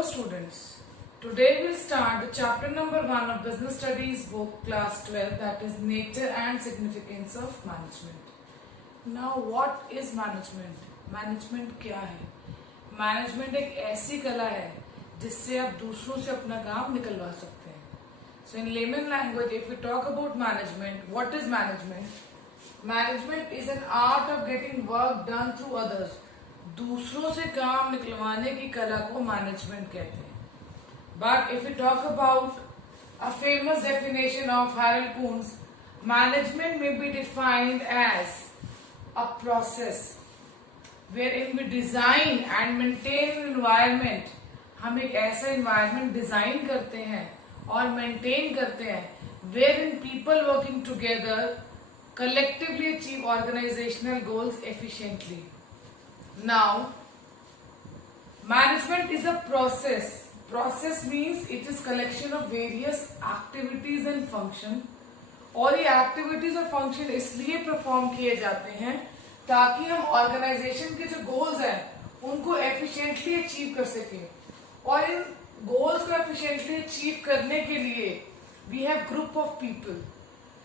Hello students, today we'll start the chapter number 1 of Business Studies book class 12, that is Nature and Significance of Management. Now what is management? Management क्या है? Management एक ऐसी कला है जिससे आप दूसरों से अपना काम निकलवा सकते हैं. So in layman language, if we talk about management, what is management? Management is an art of getting work done through others. दूसरों से काम निकलवाने की कला को मैनेजमेंट कहते हैं. But if you talk about a famous definition of Harold Koontz, management may be defined as a process wherein we design and maintain an environment. हम एक ऐसा एनवायरमेंट डिजाइन करते हैं और मेंटेन करते हैं wherein people working together collectively achieve organizational goals efficiently. Now, management is a process. Process means it is collection of various activities and function. और ये activities और function इसलिए perform किए जाते हैं ताकि हम organization के जो goals हैं उनको efficiently achieve कर सकें. और इन goals को efficiently achieve करने के लिए we have group of people.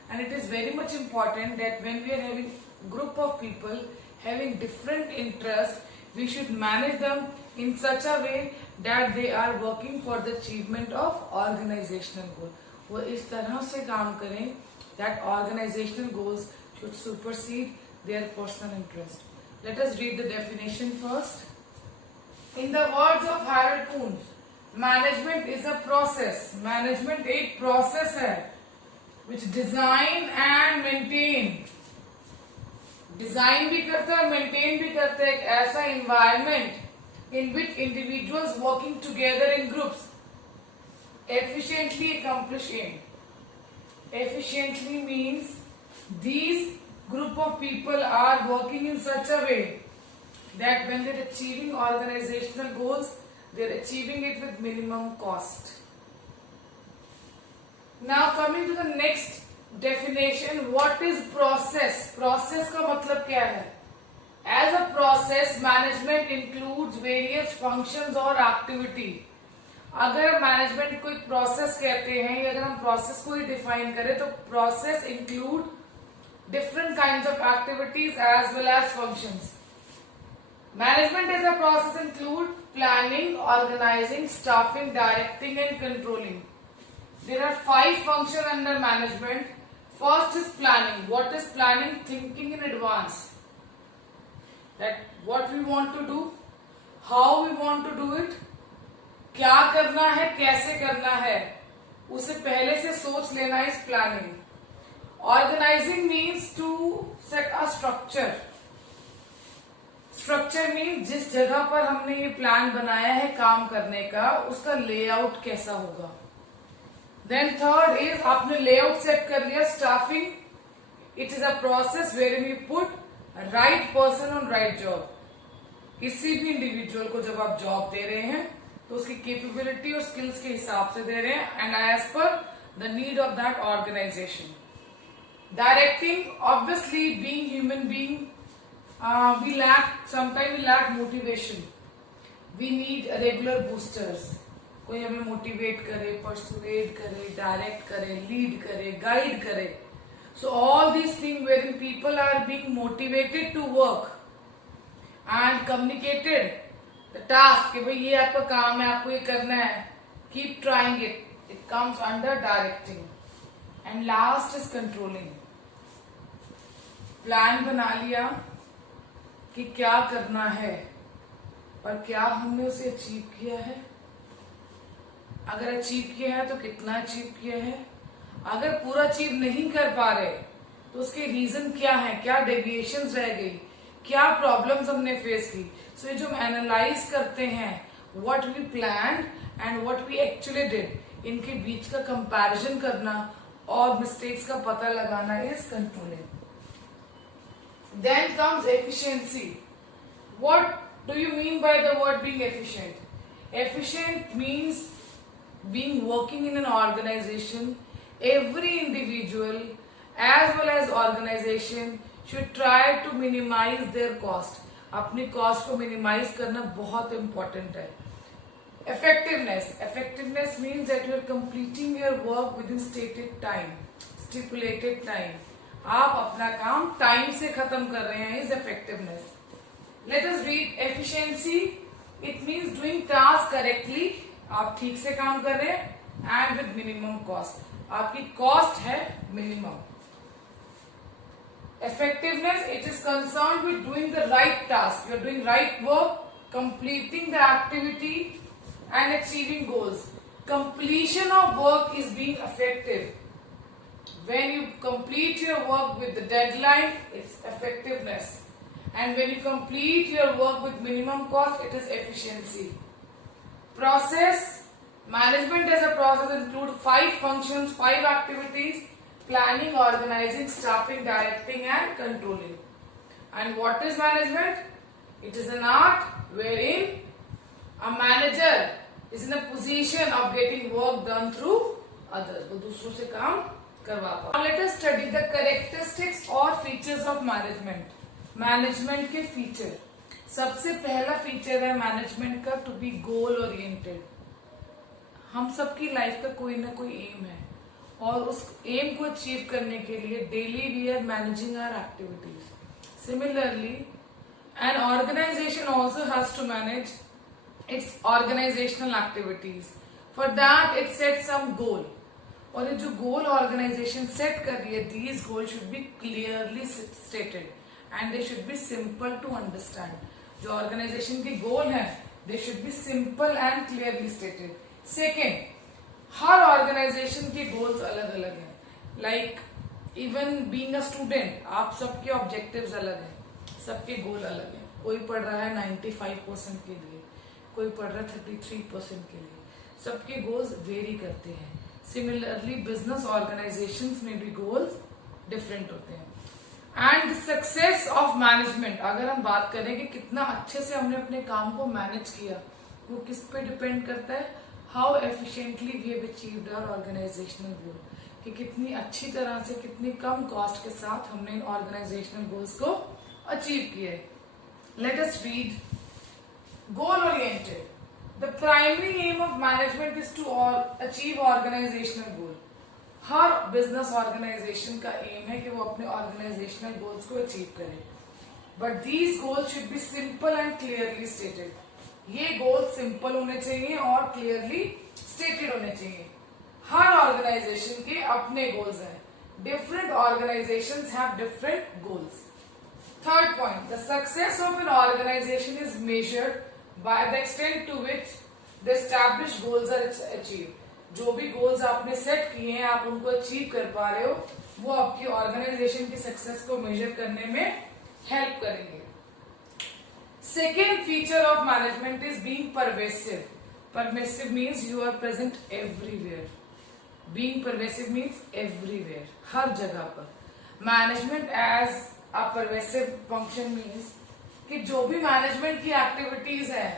And it is very much important that when we are having group of people having different interests, we should manage them in such a way that they are working for the achievement of organizational goal. वो इस तरह से काम करें that organizational goals should supersede their personal interest. Let us read the definition first. In the words of Harold Kuhn, management is a process. Management एक process है which design and maintain, design भी करता है और मेंटेन भी करता है एक ऐसा environment in which individuals working together in groups efficiently accomplish aim. Efficiently means these group of people are working in such a way that when they're achieving organizational goals, they're achieving it with minimum cost. Now coming to the next definition, what is process? Process का मतलब क्या है? As a process, management includes various functions or activity. अगर मैनेजमेंट को एक प्रोसेस कहते हैं या अगर हम प्रोसेस को ही डिफाइन करें तो process include different kinds of activities as well as functions. Management as a process include planning, organising, staffing, directing and controlling. There are 5 functions under management. First is planning. What is planning? Thinking in advance. That what we want to do, how we want to do it, क्या करना है, कैसे करना है, उसे पहले से सोच लेना is planning. Organizing means to set a structure. Structure means जिस जगह पर हमने ये प्लान बनाया है काम करने का, उसका लेआउट कैसा होगा. Then third is आपने layout set कर लिया. Staffing, it is a process wherein we put a right person on right job. किसी भी इंडिविजुअल को जब आप जॉब दे रहे हैं तो उसकी कैपेबिलिटी और स्किल्स के हिसाब से दे रहे हैं and as per the need of that organisation. Directing, obviously being human being, we lack motivation. We need regular boosters. कोई हमें मोटिवेट करे, परसुएड करे, डायरेक्ट करे, लीड करे, गाइड करे. So all these thing wherein people are being motivated to work and communicated the task कि भाई ये आपका काम है, आपको ये करना है, keep trying it. It comes under directing. And last is controlling. Plan बना लिया कि क्या करना है पर क्या हमने उसे अचीव किया है. अगर अचीव किया है तो कितना अचीव किया है. अगर पूरा अचीव नहीं कर पा रहे तो उसके रीजन क्या है, क्या डेविएशंस रह गई, क्या प्रॉब्लम्स हमने फेस की. सो ये जो हम एनालाइज करते हैं what we planned and what we actually did, इनके बीच का कंपैरिजन करना और मिस्टेक्स का पता लगाना is controlling. Then comes efficiency. What do you mean by the word being efficient? Efficient means being working in an organization. Every individual as well as organization should try to minimize their cost. अपनी कॉस्ट को मिनिमाइज करना बहुत इंपॉर्टेंट है. Effectiveness means that you are completing your work within stipulated time. आप अपना काम टाइम से खत्म कर रहे हैं, is effectiveness. Let us read efficiency. It means doing task correctly. आप ठीक से काम कर रहे हैं and with minimum cost. आपकी कॉस्ट है minimum. Effectiveness, it is concerned with doing the right task. You are doing right work, completing the activity and achieving goals. Completion of work is being effective. When you complete your work with the deadline, it's effectiveness. And when you complete your work with minimum cost, it is efficiency. Process. Management as a process includes 5 functions, 5 activities: planning, organizing, staffing, directing and controlling. And what is management? It is an art wherein a manager is in a position of getting work done through others. वो दूसरों से काम करवा पाए. Now let us study the characteristics or features of management. Management के फीचर. सबसे पहला फीचर है मैनेजमेंट का टू बी गोल ओरिएंटेड. हम सबकी लाइफ का कोई ना कोई एम है और उस एम को अचीव करने के लिए daily we are managing our activities. Similarly an organization also has to manage its organizational activities. For that it set some goal. और ये जो गोल ऑर्गेनाइजेशन सेट कर रही है, these goal should be clearly stated and they should be simple to understand. जो organization की goal है, they should be simple and clearly stated. Second, हर ऑर्गेनाइजेशन की गोल्स अलग अलग हैं. Like even being a student, आप सबके ऑब्जेक्टिव्स अलग हैं, सबके गोल अलग हैं. कोई पढ़ रहा है 95% के लिए, कोई पढ़ रहा है 33% के लिए. सबके गोल्स वेरी करते हैं. सिमिलरली बिजनेस ऑर्गेनाइजेशंस में भी गोल्स डिफरेंट होते हैं. एंड सक्सेस ऑफ मैनेजमेंट, अगर हम बात करें कि कितना अच्छे से हमने अपने काम को मैनेज किया, वो किस पे डिपेंड करता है? How efficiently we have achieved our organizational goal. कि कितनी अच्छी तरह से, कितनी कम कॉस्ट के साथ हमने इन ऑर्गेनाइजेशनल गोल्स को अचीव किए. Let us read. Goal oriented. The primary aim of management is to achieve organisational goal. हर बिजनेस ऑर्गेनाइजेशन का एम है कि वो अपने ऑर्गेनाइजेशनल गोल्स को अचीव करे. But these goals should be simple and clearly stated. ये गोल सिंपल होने चाहिए और क्लियरली स्टेटेड होने चाहिए. हर ऑर्गेनाइजेशन के अपने गोल्स हैं. Different organisations have different goals. Third point, the success of an organisation is measured by the extent to which the established goals are achieved. जो भी गोल्स आपने सेट किए हैं, आप उनको अचीव कर पा रहे हो, वो आपकी ऑर्गेनाइजेशन की सक्सेस को मेजर करने में हेल्प करेंगे. Second feature of management is being pervasive. Pervasive means you are present everywhere. Being pervasive means everywhere, हर जगह पर. Management as a pervasive function means कि जो भी मैनेजमेंट की एक्टिविटीज है,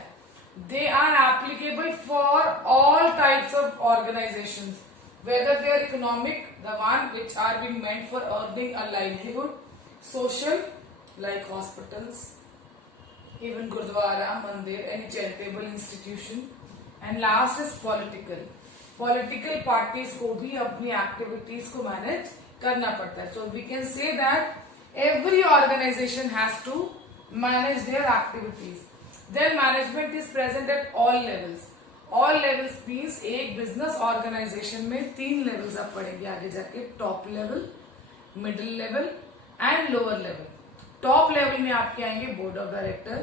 they are applicable for all types of organizations, whether they are economic, the one which are being meant for earning a livelihood, social like hospitals, even gurdwara, mandir, any charitable institution, and last is political. Political parties को भी अपनी activities को manage करना पड़ता है. So we can say that every organization has to manage their activities. Then management is present at all levels. All levels means एक business organisation में 3 लेवल्स आप पढ़ेंगे आगे जाके. Top level, middle level and lower level. Top level में आपके आएंगे board of director,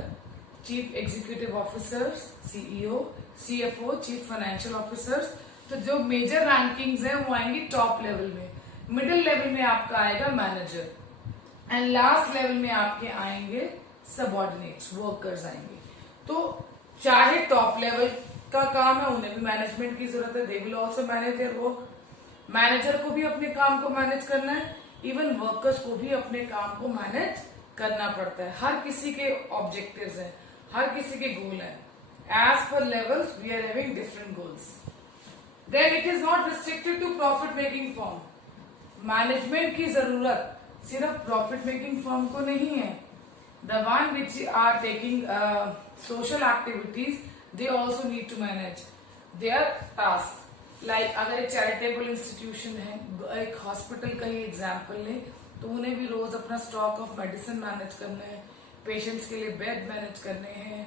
chief executive officers, CEO, CFO, chief financial officers. तो जो मेजर रैंकिंग्स हैं वो आएंगी टॉप लेवल में. मिडिल लेवल में आपका आएगा मैनेजर एंड लास्ट लेवल में आपके आएंगे सबऑर्डिनेट्स, वर्कर्स आएंगे. तो चाहे टॉप लेवल का काम है, उन्हें भी मैनेजमेंट की जरूरत है. They will also manage their work. Manager को भी अपने काम को मैनेज करना है. इवन वर्कर्स को भी अपने काम को मैनेज करना पड़ता है. हर किसी के ऑब्जेक्टिव्स हैं, हर किसी के गोल हैं. As per levels we are having different goals. Then it is not restricted to profit making firm. Management की जरूरत सिर्फ प्रॉफिट मेकिंग फर्म को नहीं है. The one which are taking social activities, they also need to manage their tasks. Like अगर एक charitable institution है, एक हॉस्पिटल का ही एग्जाम्पल ले, तो उन्हें भी रोज अपना स्टॉक ऑफ मेडिसिन मैनेज करना है, पेशेंट्स के लिए बेड मैनेज करने हैं,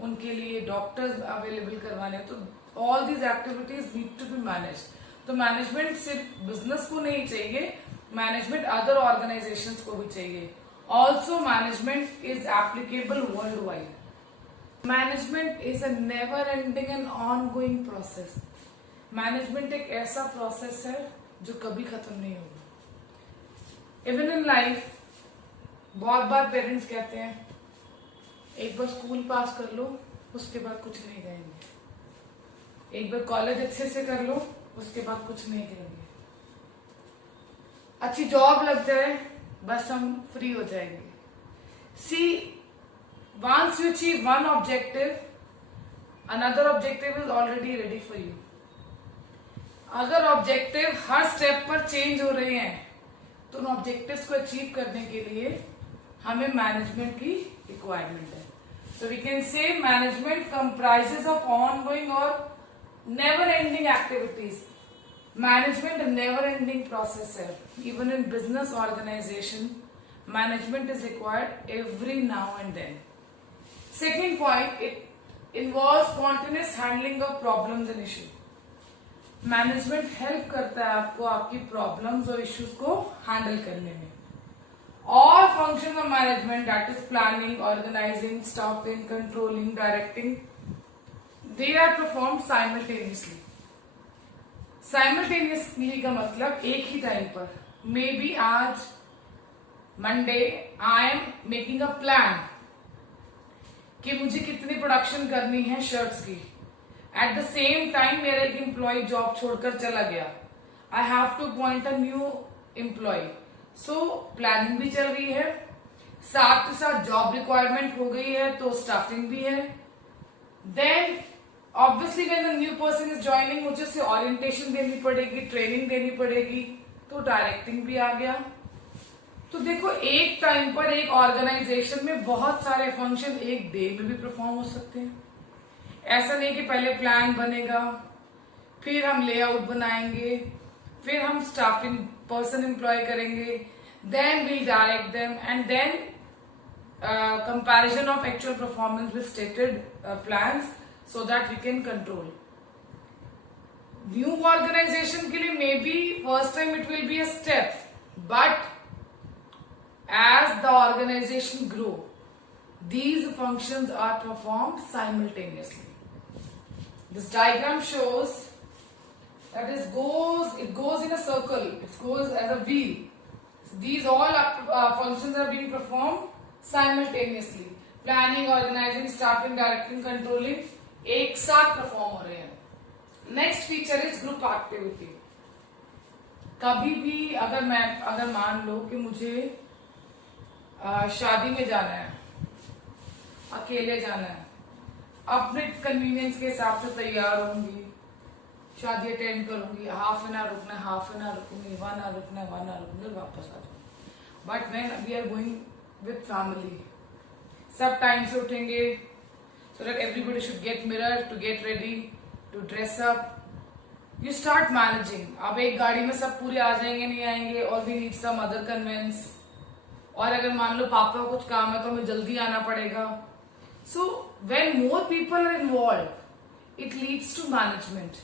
उनके लिए डॉक्टर्स अवेलेबल करवाने हैं, तो all these activities need to be manage. तो मैनेजमेंट सिर्फ बिजनेस को नहीं चाहिए, मैनेजमेंट अदर ऑर्गेनाइजेशंस को भी चाहिए. Also management is applicable world wide. Management is a never ending and on going process. Management एक ऐसा प्रोसेस है जो कभी खत्म नहीं होगा. इवन इन लाइफ बहुत बार पेरेंट्स कहते हैं एक बार स्कूल पास कर लो, उसके बाद कुछ नहीं करेंगे. एक बार कॉलेज अच्छे से कर लो, उसके बाद कुछ नहीं करेंगे. अच्छी जॉब लग जाए, बस हम फ्री हो जाएंगे. सी, once you achieve one objective, another objective is already ready for you. अगर ऑब्जेक्टिव हर स्टेप पर चेंज हो रहे हैं, तो उन ऑब्जेक्टिव्स को अचीव करने के लिए हमें मैनेजमेंट की रिक्वायरमेंट है. So we can say management comprises of ongoing और never ending activities. Management never ending process है. Even in business organization management is required every now and then. Second point, it involves spontaneous handling of problems and issues. Management help करता है आपको आपकी प्रॉब्लम्स और इश्यूज को हैंडल करने में. All functions of management, that is planning, organizing, staffing, controlling, directing, they are performed simultaneously. Simultaneously का मतलब एक ही टाइम पर. मे बी आज Monday I am making a plan कि मुझे कितनी प्रोडक्शन करनी है शर्ट्स की. एट द सेम टाइम मेरा एक एम्प्लॉय जॉब छोड़कर चला गया. I have to appoint a new employ. So planning भी चल रही है, साथ ही साथ जॉब रिक्वायरमेंट हो गई है, तो स्टाफिंग भी है. Then obviously when the new person is joining, मुझे उसे ओरिएंटेशन देनी पड़ेगी, ट्रेनिंग देनी पड़ेगी, तो डायरेक्टिंग भी आ गया. तो देखो, एक टाइम पर एक ऑर्गेनाइजेशन में बहुत सारे फंक्शन एक डे में भी परफॉर्म हो सकते हैं. ऐसा नहीं कि पहले प्लान बनेगा, फिर हम लेआउट बनाएंगे, फिर हम स्टाफिंग पर्सन एम्प्लॉय करेंगे, then we'll direct them, and then comparison of actual performance with stated plans, so that we can control. New organisation के लिए may be first time it will be a step, but as the organization grow, these functions are performed simultaneously. This diagram shows that it goes in a circle, it goes as a wheel. These all functions are being performed simultaneously. Planning, organizing, staffing, directing, controlling एक साथ perform हो रहे हैं. Next feature is group activity. कभी भी अगर मान लो कि मुझे शादी में जाना है, अकेले जाना है, अपने कन्वीनियंस के हिसाब से तैयार होंगी, शादी अटेंड करूंगी, हाफ एन आवर रुकना है, हाफ एन आवर रुकूंगी, 1 आवर रुकना है, 1 आवर रुकूंगी, वापस आ जाऊंगी. But when we are going with family, सब टाइम से उठेंगे, so that everybody should get mirror to get ready to dress up. You start managing. अब एक गाड़ी में सब पूरे आ जाएंगे, नहीं आएंगे, और we need some other conveyance. और अगर मान लो पापा को कुछ काम है तो हमें जल्दी आना पड़ेगा. So when more people are involve, it leads to management.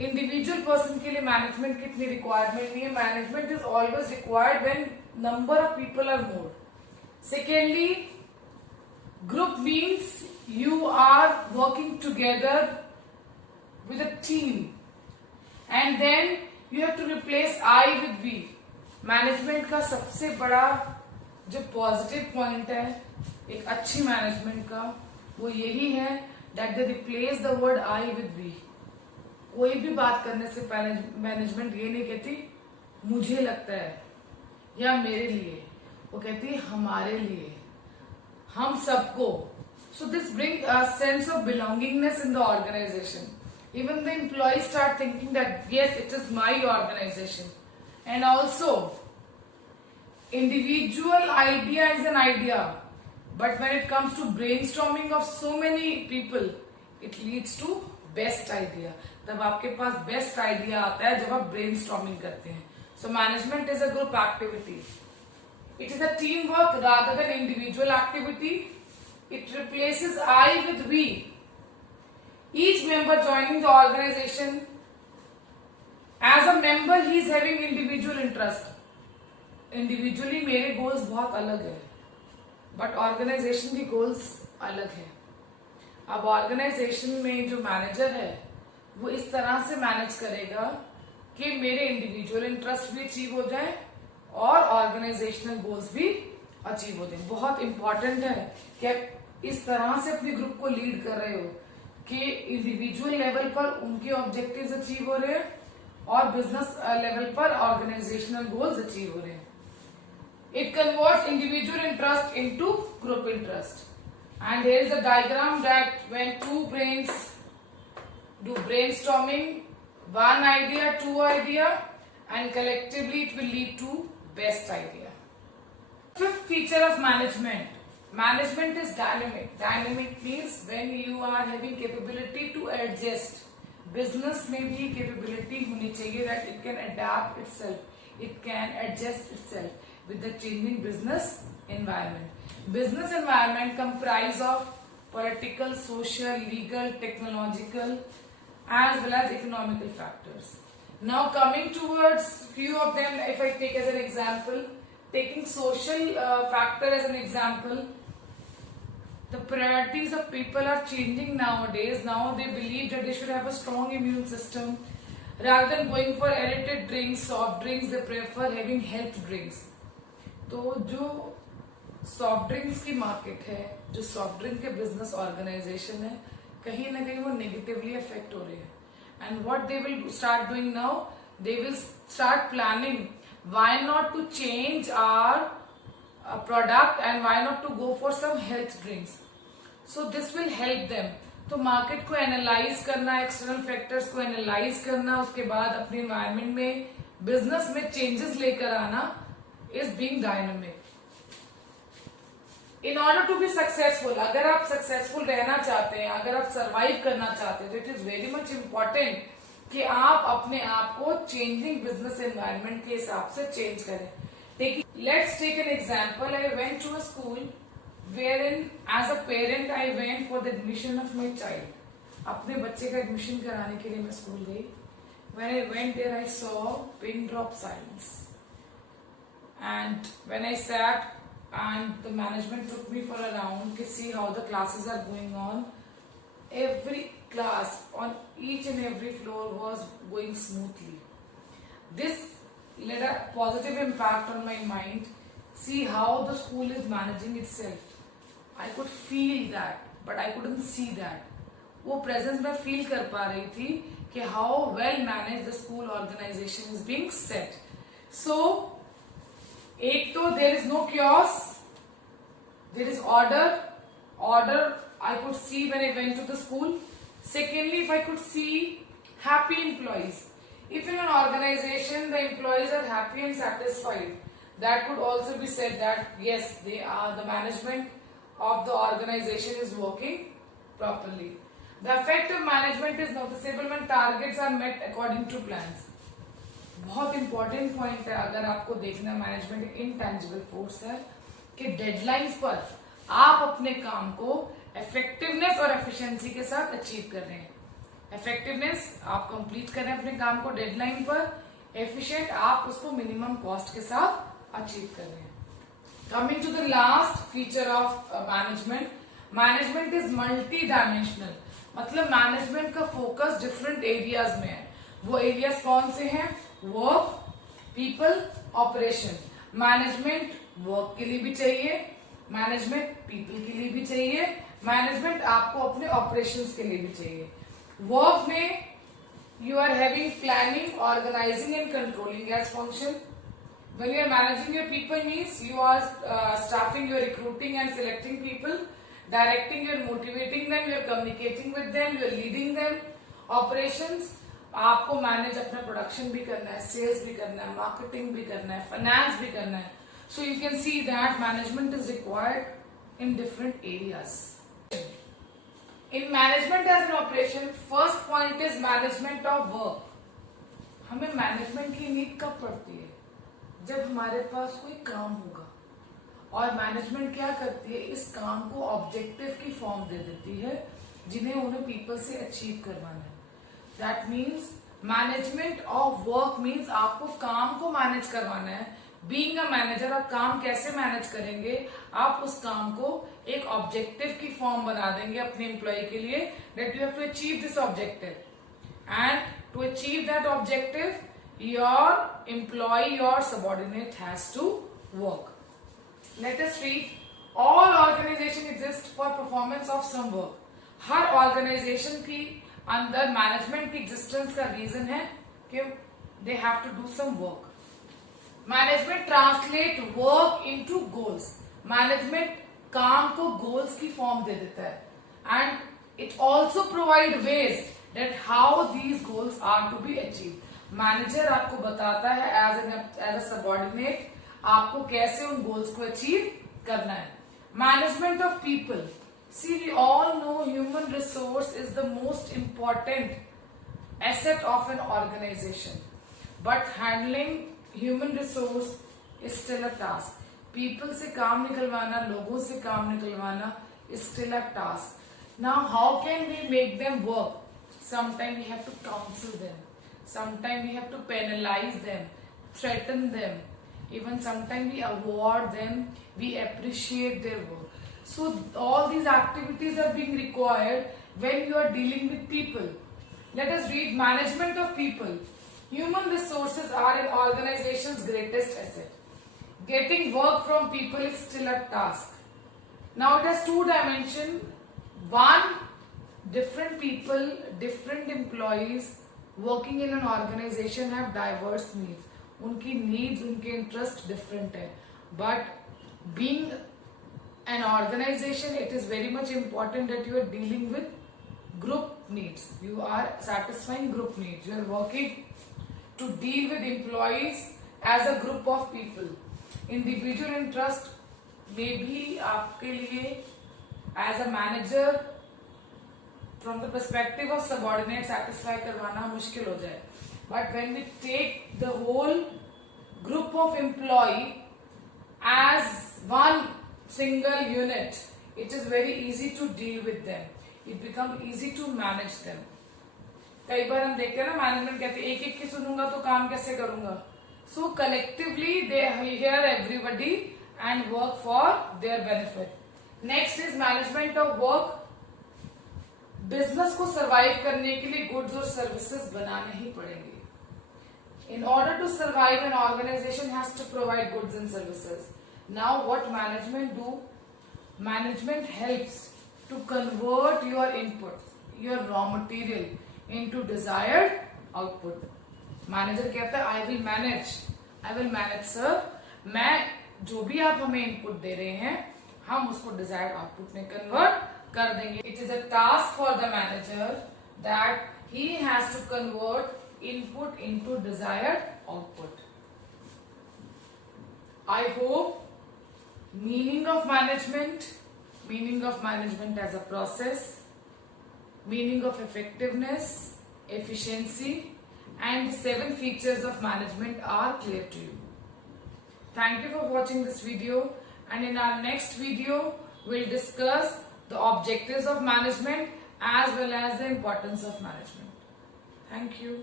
Individual person के लिए मैनेजमेंट की इतनी रिक्वायरमेंट नहीं है. Management is always required when number of people are more. Secondly, group means you are working together with a team, and then you have to replace I with we. Management का सबसे बड़ा जो positive point है एक अच्छी मैनेजमेंट का, वो यही है that they replace the word I with we. कोई भी बात करने से पहले मैनेजमेंट ये नहीं कहती मुझे लगता है या मेरे लिए, वो कहती है हमारे लिए, हम सबको. So this bring a sense of belongingness in the organisation. Even the employ start thinking that yes, it is my organisation. And also, individual idea is an idea, but when it comes to brainstorming of so many people, it leads to best idea. तब आपके पास best idea आता है जब आप brainstorming करते हैं। So management is a group activity. It is a team work rather than individual activity. It replaces I with we. Each member joining the organisation as a member he is having individual interest. Individually मेरे goals बहुत अलग है, but organisation की goals अलग है। अब ऑर्गेनाइजेशन में जो मैनेजर है वो इस तरह से मैनेज करेगा कि मेरे इंडिविजुअल इंटरेस्ट भी अचीव हो जाए और ऑर्गेनाइजेशनल गोल्स भी अचीव हो जाए। बहुत इंपॉर्टेंट है कि आप इस तरह से अपने ग्रुप को लीड कर रहे हो कि इंडिविजुअल लेवल पर उनके ऑब्जेक्टिव्स अचीव हो रहे हैं और बिजनेस लेवल पर ऑर्गेनाइजेशनल गोल्स अचीव हो रहे हैं। It converts individual interest into group interest. And here is a diagram that when two brains do brainstorming, one idea, two idea, and collectively it will lead to best idea. Fifth feature of management. Management is dynamic. Dynamic means when you are having capability to adjust. Business में भी capability होनी चाहिए that it can adapt itself. It can adjust itself with the changing business environment. Business environment comprise of political, social, legal, technological as well as economical factors. Now coming towards few of them, if I take as an example, taking social factor as an example, the priorities of people are changing nowadays. Now they believe that they should have a strong immune system. Rather than going for aerated drinks, soft drinks, they prefer having health drinks. तो जो soft drinks की मार्केट है, जो soft drink के business organisation है, कहीं ना कहीं वो नेगेटिवली अफेक्ट हो रहे हैं। And what they will start doing now, they will start planning why not to change our product and why not to go for some health drinks. So this will help them. तो market को analyse करना, external factors को analyse करना, उसके बाद अपने एनवायरमेंट में बिजनेस में चेंजेस लेकर आना is being dynamic. In order to be successful, अगर आप सक्सेसफुल रहना चाहते हैं, अगर आप सर्वाइव करना चाहते हैं, तो it is very much important कि आप अपने आप को चेंजिंग बिजनेस एनवायरनमेंट के हिसाब से चेंज करें। Let's take an example. I went to a school wherein as a parent I went for the admission of my child. अपने बच्चे का एडमिशन कराने के लिए मैं स्कूल गई। When I went there, I saw pin drop silence. And when I sat and the management took me for a round to see how the classes are going on, every class on each and every floor was going smoothly. This led a positive impact on my mind. See how the school is managing itself. I could feel that, but I couldn't see that. वो presence में feel कर पा रही थी कि how well managed the school organization is being set. So एक तो there is no chaos, there is order. Order I could see when I went to the school. Secondly, if I could see happy employees. If in an organization the employees are happy and satisfied, that could also be said that yes, they are, the management of the organization is working properly. The effect of management is noticeable when targets are met according to plans. बहुत important point है अगर आपको देखना, मैनेजमेंट एक intangible force है कि डेडलाइंस पर आप अपने काम को इफेक्टिवनेस और एफिशिएंसी के साथ अचीव कर रहे हैं। इफेक्टिवनेस आप कंप्लीट कर रहे हैं अपने काम को डेडलाइन पर, एफिशिएंट आप उसको मिनिमम कॉस्ट के साथ अचीव कर रहे हैं। Coming to the last feature of management, management is multi dimensional. मतलब मैनेजमेंट का फोकस डिफरेंट एरियाज में है। वो एरियाज कौन से हैं? Work, people, operation. Management work के लिए भी चाहिए, मैनेजमेंट पीपल के लिए भी चाहिए, मैनेजमेंट आपको अपने ऑपरेशंस के लिए भी चाहिए। वर्क में you are having planning, organizing and controlling as function. When you are managing your people means you are staffing, you are recruiting and selecting people, directing, you are motivating them, you are communicating with them, you are leading them. Operations, आपको मैनेज अपना प्रोडक्शन भी करना है, सेल्स भी करना है, मार्केटिंग भी करना है, फाइनेंस भी करना है. So you can see that management is required in different areas. In management as an operation, first point is management of work. हमें मैनेजमेंट की नीड कब पड़ती है? जब हमारे पास कोई काम होगा, और मैनेजमेंट क्या करती है, इस काम को ऑब्जेक्टिव की फॉर्म दे देती है जिन्हें उन्हें पीपल से अचीव करवाना है. That means management of work means आपको काम को मैनेज करवाना है. बीइंग अ मैनेजर आप काम कैसे मैनेज करेंगे? आप उस काम को एक ऑब्जेक्टिव की फॉर्म बना देंगे अपने एम्प्लॉय के लिए, that you have to achieve this objective, and to achieve that objective your employ, your subordinate has to work. Let us read. All organization exist for performance of some work. हर organisation की अंदर management की existence का reason है कि they have to do some work. Management translate work into goals. Management काम को goals की फॉर्म दे देता है, and it also provide ways that how these goals are to be achieve. Manager आपको बताता है एज अ सबऑर्डिनेट आपको कैसे उन गोल्स को अचीव करना है. Management of people. See we all know human resource is the most important asset of an organisation, but handling human resource is still a task. People से काम निकलवाना, लोगों से काम निकलवाना is still a task. Now how can we make them work? Sometime we have to counsel them, sometime we have to penalise them, threaten them. Even sometimes we award them, we appreciate their work. So all these activities are being required when you are dealing with people. Let us read management of people. Human resources are an organization's greatest asset. Getting work from people is still a task. Now it has two dimensions. One, different people, different employees working in an organization have diverse needs. उनकी needs, उनके interest different है, but being an organisation it is very much important that you are dealing with group needs. You are satisfying group needs. You are working to deal with employees as a group of people. Individual interest में भी आपके लिए as a manager from the perspective of subordinate satisfy करवाना मुश्किल हो जाए. But when we take the whole group of employee as one single unit, it is very easy to deal with them. It becomes easy to manage them. कई बार हम देखते हैं ना, मैनेजमेंट कहते हैं एक एक की सुनूंगा तो काम कैसे करूंगा. So collectively they hear everybody and work for their benefit. Next is management of work. Business को सरवाइव करने के लिए गुड्स और सर्विसेज बनाने ही पड़ेंगे. In order to survive, an organization has to provide goods and services. Now what management do? Management helps to convert your input, your raw material into desired output. Manager कहता है I will manage sir. मैं जो भी आप हमें इनपुट दे रहे हैं हम उसको desired output में convert कर देंगे. It is a task for the manager that he has to convert input into desired output. I hope meaning of management as a process, meaning of effectiveness, efficiency, and 7 features of management are clear to you. Thank you for watching this video, and in our next video we'll discuss the objectives of management as well as the importance of management. Thank you.